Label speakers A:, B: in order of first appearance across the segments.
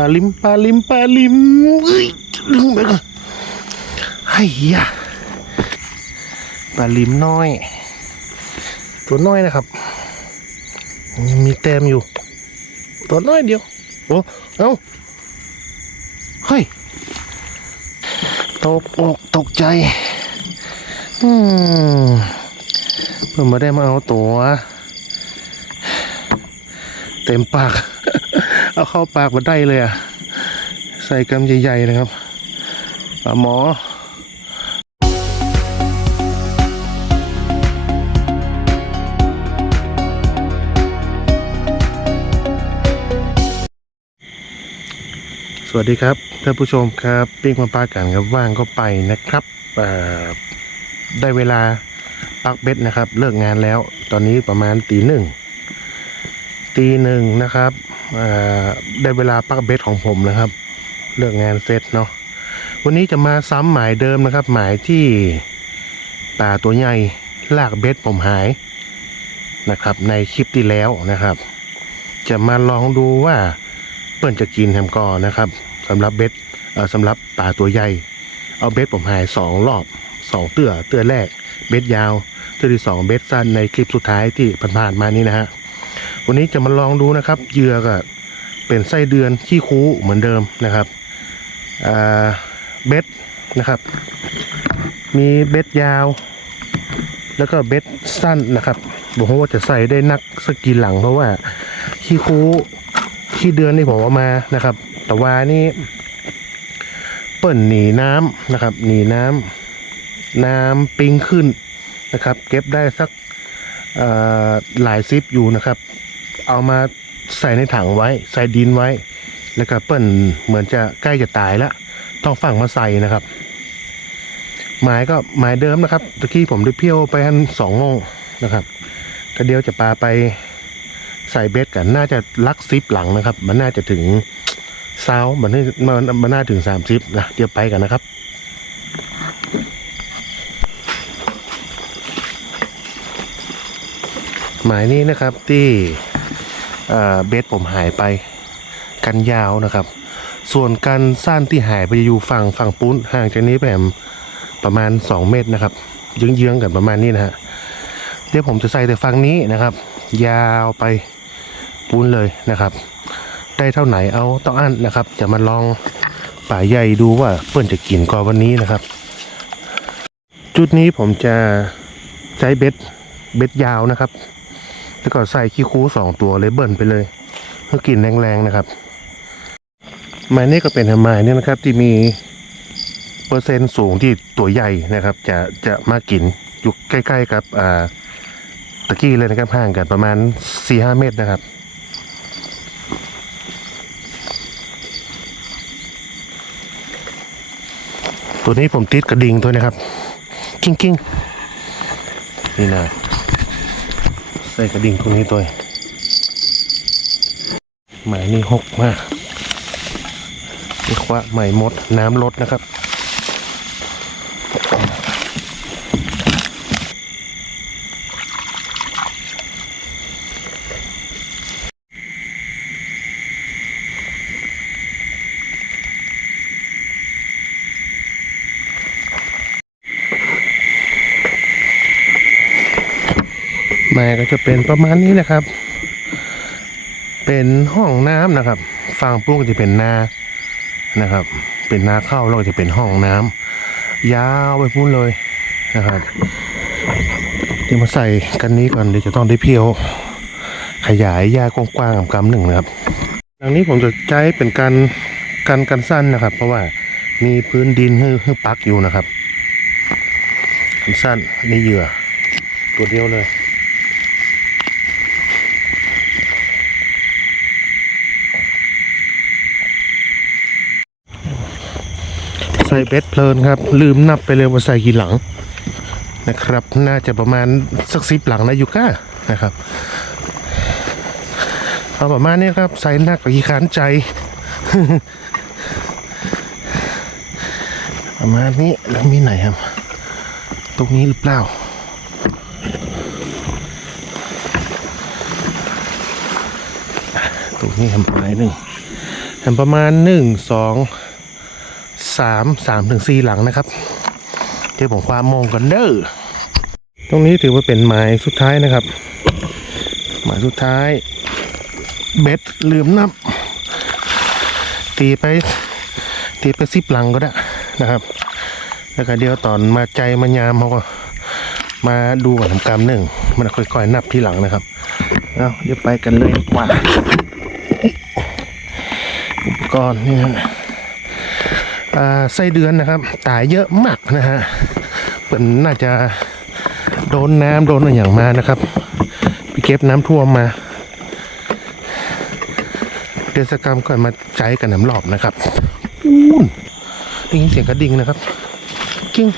A: ลาลิมปลาลิมปลาลิมเอ้ยดึงไปก่อนไอ้ยะปลาลิมน้อย ตัวน้อยนะครับยังมีแต้มอยู่ ตัวน้อยเดียวโอ้เอ้าเฮ้ยตกอกตกใจ อืมเพิ่งมาได้มาเอาตัว เต็มปาก เอาเข้าปากมาได้เลยอะ ใส่กำใหญ่ๆนะครับปลาหมอสวัสดีครับท่านผู้ชมครับปิ้งมาปลากันครับว่างก็ไปนะครับได้เวลาปักเบ็ดนะครับ เลิกงานแล้ว ตอนนี้ประมาณตีหนึ่งตีหนึ่งนะครับ ได้เวลาปักเบ็ดของผมนะครับ เลิกงานเสร็จเนาะวันนี้จะมาซ้ำหมายเดิมนะครับ หมายที่ป่าตัวใหญ่ลากเบ็ดผมหายนะครับ ในคลิปที่แล้วนะครับ จะมาลองดูว่าเปิ้นจะกินแฮมกอนะครับสำหรับเบ็ดเอ่อสำหรับปลาตัวใหญ่ เอาเบ็ดผมหายสองรอบสองเตื้อเตื้อแรกเบ็ดยาวเตื้อที่สองเบ็ดสั้นในคลิปสุดท้ายที่ผ่านๆมานี้นะฮะ วันนี้จะมาลองดูนะครับเหยื่อก็เป็นไส้เดือนขี้คูเหมือนเดิมนะครับเบ็ดนะครับ มีเบ็ดยาว แล้วก็เบ็ดสั้นนะครับบอกว่าจะใส่ได้นักสกกีหลังเพราะว่าขี้คูขี้เดือนนี่ผมเอามานะครับ แต่ว่านี่เปิ่นหนีน้ำนะครับ หนีน้ำน้ำปิงขึ้นนะครับ เก็บได้สักหลายซิปอยู่นะครับ เอามาใส่ในถังไว้ ใส่ดินไว้ แล้วก็เปิ่นเหมือนจะใกล้จะตายแล้ว ต้องฝังมาใส่นะครับ หมายก็หมายเดิมนะครับตะกี้ผมได้เพี้ยวไปหันสองโมงนะครับก็เดี๋ยวจะปลาไปใส่เบสกัน น่าจะลักซิปหลังนะครับ มันน่าจะถึงเซาวมันน่มันมันน่าถึงสามซิปนะเดี๋ยวไปกันนะครับหมายนี้นะครับที่ เเบสผมหายไปกันยาวนะครับ ส่วนกันสั้นที่หายไปอยู่ฝั่งฝั่งปุ้นห่างจากนี้ไปประมาณ 2 เมตรนะครับเยื้องๆกันประมาณนี้นะฮะเดี๋ยวผมจะใส่แต่ฝั่งนี้นะครับ ยาวไปปูนเลยนะครับ ได้เท่าไหนเอาต้องอั้นนะครับ จะมาลองป่าใหญ่ดูว่าเพื่อนจะกินก่อนวันนี้นะครับ จุดนี้ผมจะใช้เบ็ดเบ็ดยาวนะครับ แล้วก็ใส่ขี้คูสองตัวเลยเบิ้ลไปเลยเพื่อกินแรงๆนะครับไม้นี่ก็เป็นไม้เนี่ยนะครับ ที่มีเปอร์เซ็นต์สูงที่ตัวใหญ่นะครับ จะจะมากินอยู่ใกล้ๆกับอ่าตะกี้เลยนะครับห่างกันประมาณ4ีหเมตรนะครับตัวนี้ผมติดกระดิ่งตัวนะครับ กิ้งกิ้งนี่นะ ส่กระดิ่งตรงนี้ตัวหมายนี่หกมากนี่คว้าใหม่มดน้ำลดนะครับ แม่ก็จะเป็นประมาณนี้นะครับ เป็นห้องน้ำนะครับฝั่งปุ้งก็จะเป็นนานะครับ เป็นนาเข้าแล้วก็จะเป็นห้องน้ำยาวไปพุ่นเลยนะครับเดี๋ยวมาใส่กันนี้ก่อนเดี๋ยวจะต้องได้เพียว ขยายยากว้างๆกับกำหนึ่งนะครับดังนี้ผมจะใช้เป็นการกันกันสั้นนะครับ เพราะว่ามีพื้นดินให้ปักอยู่นะครับกันสั้นนี่เหยื่อตัวเดียวเลย ใส่เบ็ดเพลินครับ ลืมนับไปเลยว่าใส่กี่หลังนะครับ น่าจะประมาณสักสิบหลังนะยูก้านะครับเอาประมาณนี้ครับใส่หนักกับกี่ขานใจ ประมาณนี้แล้วมีไหนครับ ตรงนี้หรือเปล่าตรงนี้ทำไมหนึ่งเห็นประมาณหนึ่งสอง สามสามถึงสี่หลังนะครับ เดี๋ยวผมความมองกันเด้อตรงนี้ถือว่าเป็นหมายสุดท้ายนะครับ หมายสุดท้าย เบ็ดลืมนับ ตีไป ตีไปสิบหลังก็ได้นะครับ แล้วก็เดี๋ยวตอนมาใจมายามเขาก็มาดูก่อนทำกรรมหนึ่ง มันค่อยๆนับที่หลังนะครับเอาเดี๋ยวไปกันเลยดีกว่าอุปกรณ์นี่นะ ไส้เดือนนะครับตายเยอะมากนะฮะเป็นน่าจะโดนน้ำโดนอะไรอย่างมานะครับไปเก็บน้ำท่วมมาเทศกรรมก่อนมาใจกันน้ำหลอบนะครับอู้นได้ยินเสียงกระดิ่งนะครับ กิ้ง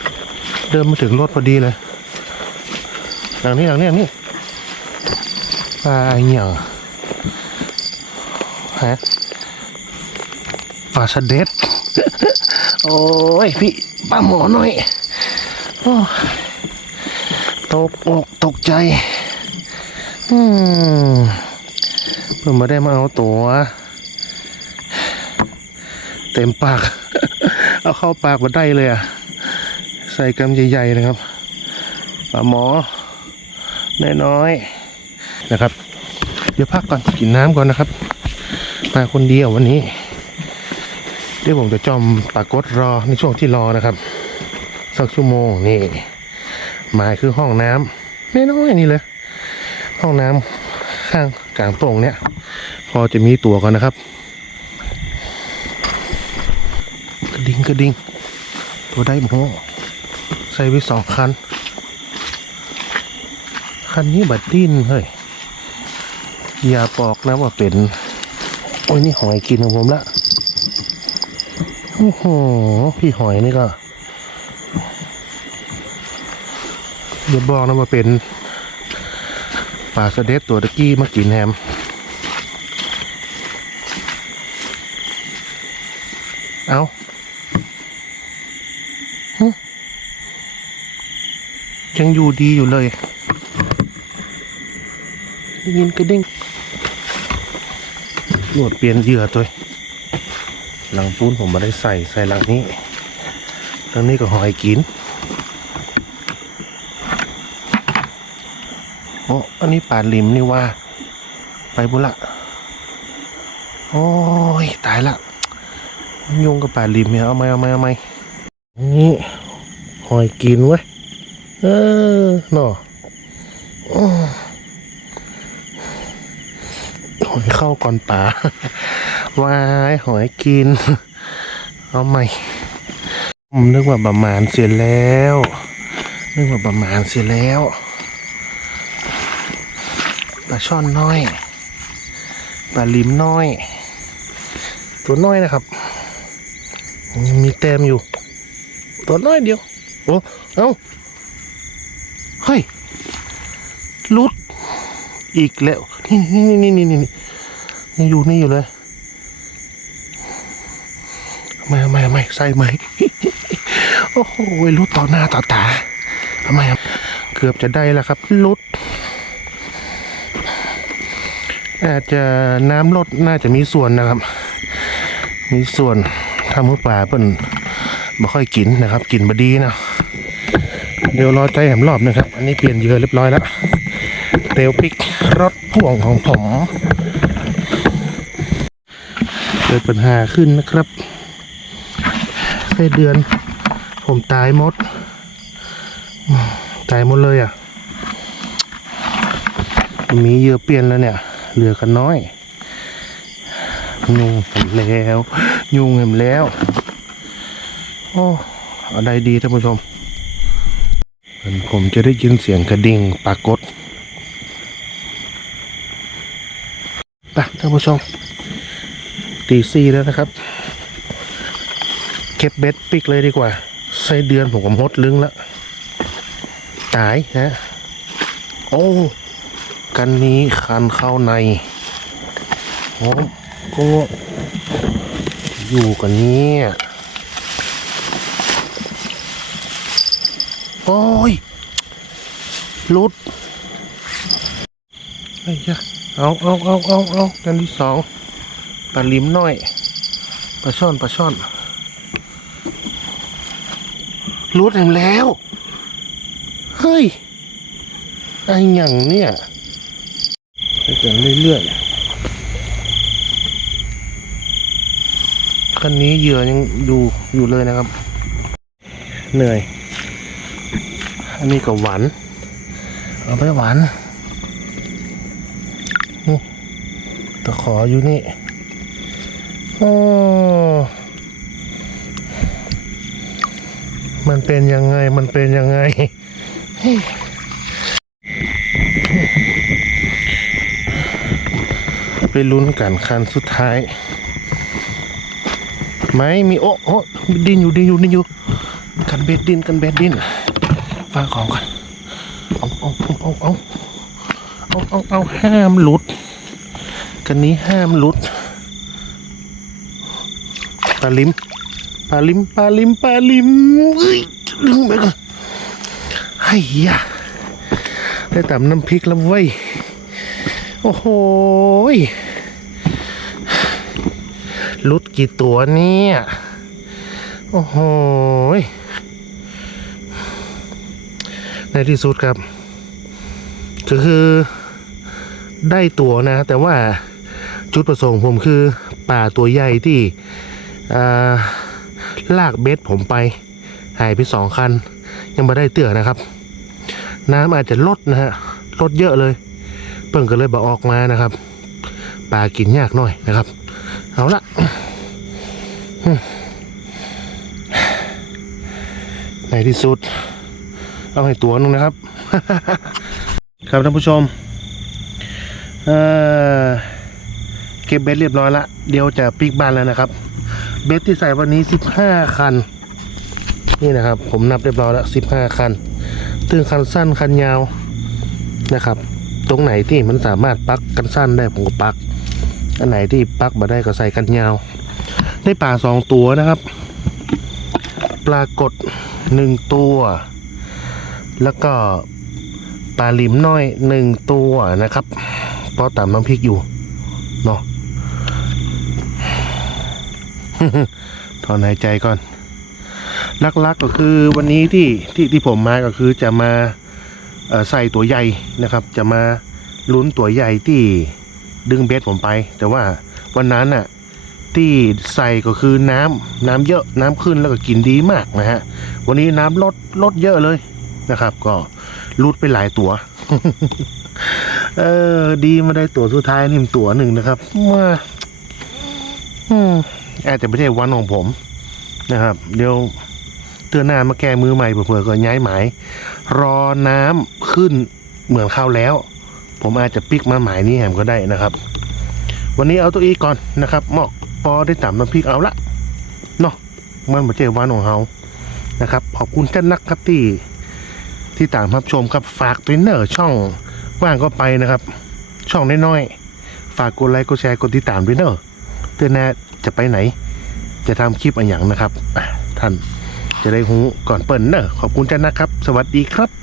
A: เดินมาถึงรถพอดีเลยหลังนี้หลังนี้หลังนี้ปลาอหย่างฮะปลาสะเด็ด โอ้ยพี่ปลาหมอหน่อยอตกอกตกใจอืมเพิ่งมาได้มาเอาตัว เต็มปาก เอาเข้าปากมาได้เลยอะ ใส่กำใหญ่ๆนะครับปลาหมอน้อยๆนะครับ เดี๋ยวพักก่อนกินน้ำก่อนนะครับมาคนเดียววันนี้ เดี๋ยวผมจะจอมปากฏรอในช่วงที่รอนะครับ สักชั่วโมงนี่หมายคือห้องน้ำน้อยนี่เลย ห้องน้ำข้างกลางตรงเนี้ยพอจะมีตัวก่อนนะครับ กระดิ่งกระดิ่งตัวได้โมใส่ไว้สองคัน คันนี้บัดดิ้นเฮ้ยอย่าบอกนะว่าเป็น โอ้ยนี่หอยกินของผมละ โอ้โห พี่หอยนี่ก็ อย่าบอกนะว่าเป็นปลาสเด็ดตัวตะกี้มากินแฮมเอายังอยู่ดีอยู่เลยได้ยินกระดิ่งหนวดเปลี่ยนเหยื่อตัว หลังปูนผมมาได้ใส่ใส่หลังนี้หลังนี้ก็หอยกินโอ้อันนี้ป่าลิมนี่ว่า ไปบุละโอ้ยตายละยุงกับป่าลิมเนี่ยเอาไหมเอาไหมเอาไหมนี่หอยกินเว้ยเออเนาะอ้อหอยเข้าก่อนป่า วายหอยกิน เอาใหม่ผมนึกว่าประมาณเสร็จแล้ว นึกว่าประมาณเสร็จแล้วปลาช่อนน้อยปลาลิมน้อย ตัวน้อยนะครับยังมีแต้มอยู่ ตัวน้อยเดียว โอ้เอ้าเฮ้ยลุดอีกแล้ว นี่นี่นี่นี่นี่นี่นี่อยู่นี่อยู่เลยทำ ไมทำไมทำไมใส่ไหม โอ้โหรุดต่อหน้าต่อตาทำไมครับเกือบจะได้แล้วครับรุดอาจจะน้ำลดน่าจะมีส่วนนะครับ มีส่วนทำให้ปลาเปิ้นไม่ค่อยกินนะครับ กินบดีนะเดี๋ยวรอใจแหมรอบนะครับ อันนี้เปลี่ยนเยื่อเรียบร้อยแล้วเตลปิกรถพ่วงของผมเกิดปัญหาขึ้นนะครับ ส้เดือน ผมตายหมด ตายหมดเลยอะ มีเยื่อเปลี่ยนแล้วเนี่ย เหลือกันน้อย ยุงเห็นแล้ว ยุงเห็นแล้ว โอ้อะไรดีท่านผู้ชม ผมจะได้ยินเสียงกระดิ่งปรากฏไปท่านผู้ชมตีซีแล้วนะครับ ก็บเบ็ดปิกเลยดีกว่า ไส้เดือนผมก็มดลึงล้วตายฮะ โอ้กันนี้คันเข้าในผมก็อยู่กันนี้โอ้ยลุดไอ้ยะเอาเอาเอาเอาเอากันที่สองปลาลิมน้อยปลาช่อนปลาช่อน รู้เต็มแล้ว เฮ้ยไอ้หยังเนี่ยไปกันเรื่อยๆคันนี้เหยื่อยังอยู่อยู่เลยนะครับ เหนื่อย อันนี้ก็หวานเอาไปหวานนี่ตะขออยู่นี่ โอ้ มันเป็นยังไง มันเป็นยังไง ไปลุ้นกันคันสุดท้าย ไหมมีโอ้โอ้ดินอยู่ดินอยู่ดินอยู่ กันเบ็ดดินกันเบ็ดดินวางของกันเอาเอาเอาเอาเอาเอาเอาห้ามหลุด กันนี้ห้ามหลุดตะลิ้ม ลาลิมปลาลิมปลาลิมเอ้ยดึงไปก่อนไอ้ยะได้ตำน้ำพริกแล้วเว้ย โอ้โหลุดกี่ตัวเนี่ย โอ้โหในที่สุดครับ ก็คือได้ตัวนะ แต่ว่าจุดประสงค์ผมคือป่าตัวใหญ่ที่อ่า ลากเบ็ดผมไป หายไปสองคัน ยังไม่ได้เตือนะครับ น้ำอาจจะลดนะฮะลดเยอะเลย เพิ่งก็เลยบอออกมานะครับปลากินยากหน่อยนะครับ เอาละในที่สุด เอาให้ตัวนึงนะครับ ครับท่านผู้ชมเเก็บเบ็ดเรียบร้อยละเดี๋ยวจะปิกบ้านแล้วนะครับ เบ็ดที่ใส่วันนี้ 15 คัน นี่นะครับ ผมนับเรียบร้อยแล้ว 15 คันตึงคันสั้นคันยาวนะครับ ตรงไหนที่มันสามารถปักกันสั้นได้ผมก็ปัก อันไหนที่ปักมาได้ก็ใส่กันยาว ได้ปลาสองตัวนะครับ ปลากดหนึ่งตัว แล้วก็ปลาหลิมน้อยหนึ่งตัวนะครับ เพราะตามน้ำพริกอยู่เนาะ ถอนหายใจก่อนลักๆกก็คือวันนี้ที่ที่ที่ผมมาก็คือจะมาใส่ตัวใหญ่นะครับ จะมาลุ้นตัวใหญ่ที่ดึงเบสผมไป แต่ว่าวันนั้นน่ะที่ใส่ก็คือน้ำน้ำเยอะน้ำขึ้นแล้วก็กินดีมากนะฮะ วันนี้น้ำลดลดเยอะเลยนะครับ ก็รูดไปหลายตัว เออ ดีมาได้ตัวสุดท้ายนี่มตัวหนึ่งนะครับมาอืม แอาจจะไม่ใช่วันของผมนะครับ เดี๋ยวเตือนหน้ามาแก้มือใหม่เผื่อๆก็ย้ายหมาย รอน้ำขึ้นเหมือนข้าวแล้ว ผมอาจจะปิกมาหมายนี้แหมก็ได้นะครับ วันนี้เอาตัวอีก่อนนะครับหมอกพอได้ต่ำน้ำพริกเอาละเนาะมันไม่ใช่วันของเรานะครับขอบคุณท่านนักครับที่ที่ตามรับชมครับฝากตัวเนอร์ช่องว่างก็ไปนะครับ ช่องน้อยๆฝากกดไลค์กดแชร์กดติดตามด้วยเนอะเตือนแน่ จะไปไหน จะทำคลิปอะไรอย่างนะครับอะท่านจะได้หูก่อนเปิดเนอะขอบคุณจ้านะครับ สวัสดีครับ